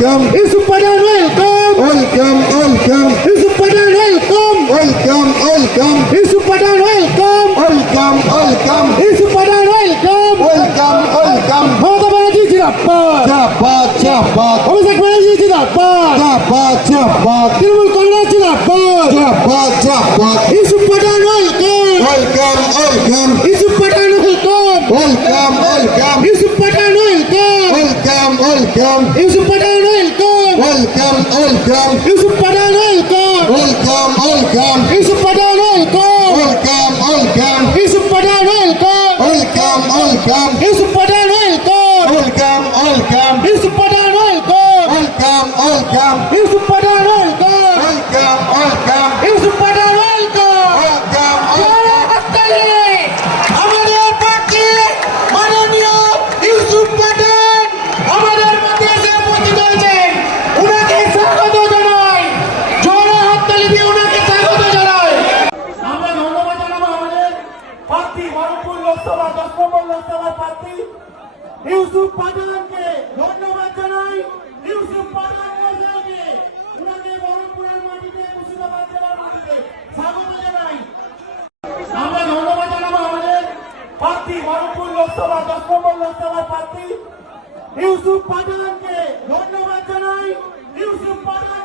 welcome. It's Superman, welcome. Welcome, welcome. It's Superman, welcome. Welcome, welcome. It's Superman, welcome. Welcome, welcome. It's Superman, welcome. Welcome, welcome. Mata Banaji Jirapat. Jirapat, Jirapat. Abhisak Banaji Jirapat. Jirapat, Jirapat. Tirumul Congress Jirapat. Jirapat, Jirapat. It's Superman, welcome. Welcome, welcome. It's Superman, welcome. Welcome, welcome. Welcome. Yusuf Padano, welcome. Welcome, welcome. Yusuf Padano, welcome. Welcome, welcome. Yusuf Padano, welcome. Welcome, welcome. Yusuf Padano, welcome. Welcome, welcome. Yusuf Padano, welcome. Welcome, welcome. Yusuf Padano, welcome. Welcome, welcome. Baharampur Lok Sabha দশ নম্বর লোকসভা প্রার্থী ইউসুফ পাঠানকে ধন্যবাদ জানাই। ইউসুফ পাঠান মহাশয়কে উনাকে বহরমপুরের মাটিতে মুর্শিদাবাদ জেলার মাটিতে স্বাগত জানাই। আমরা ধন্যবাদ জানাব আমাদের প্রার্থী বহরমপুর লোকসভা দশ নম্বর লোকসভা প্রার্থী ইউসুফ পাঠানকে ধন্যবাদ জানাই। ইউসুফ পাঠান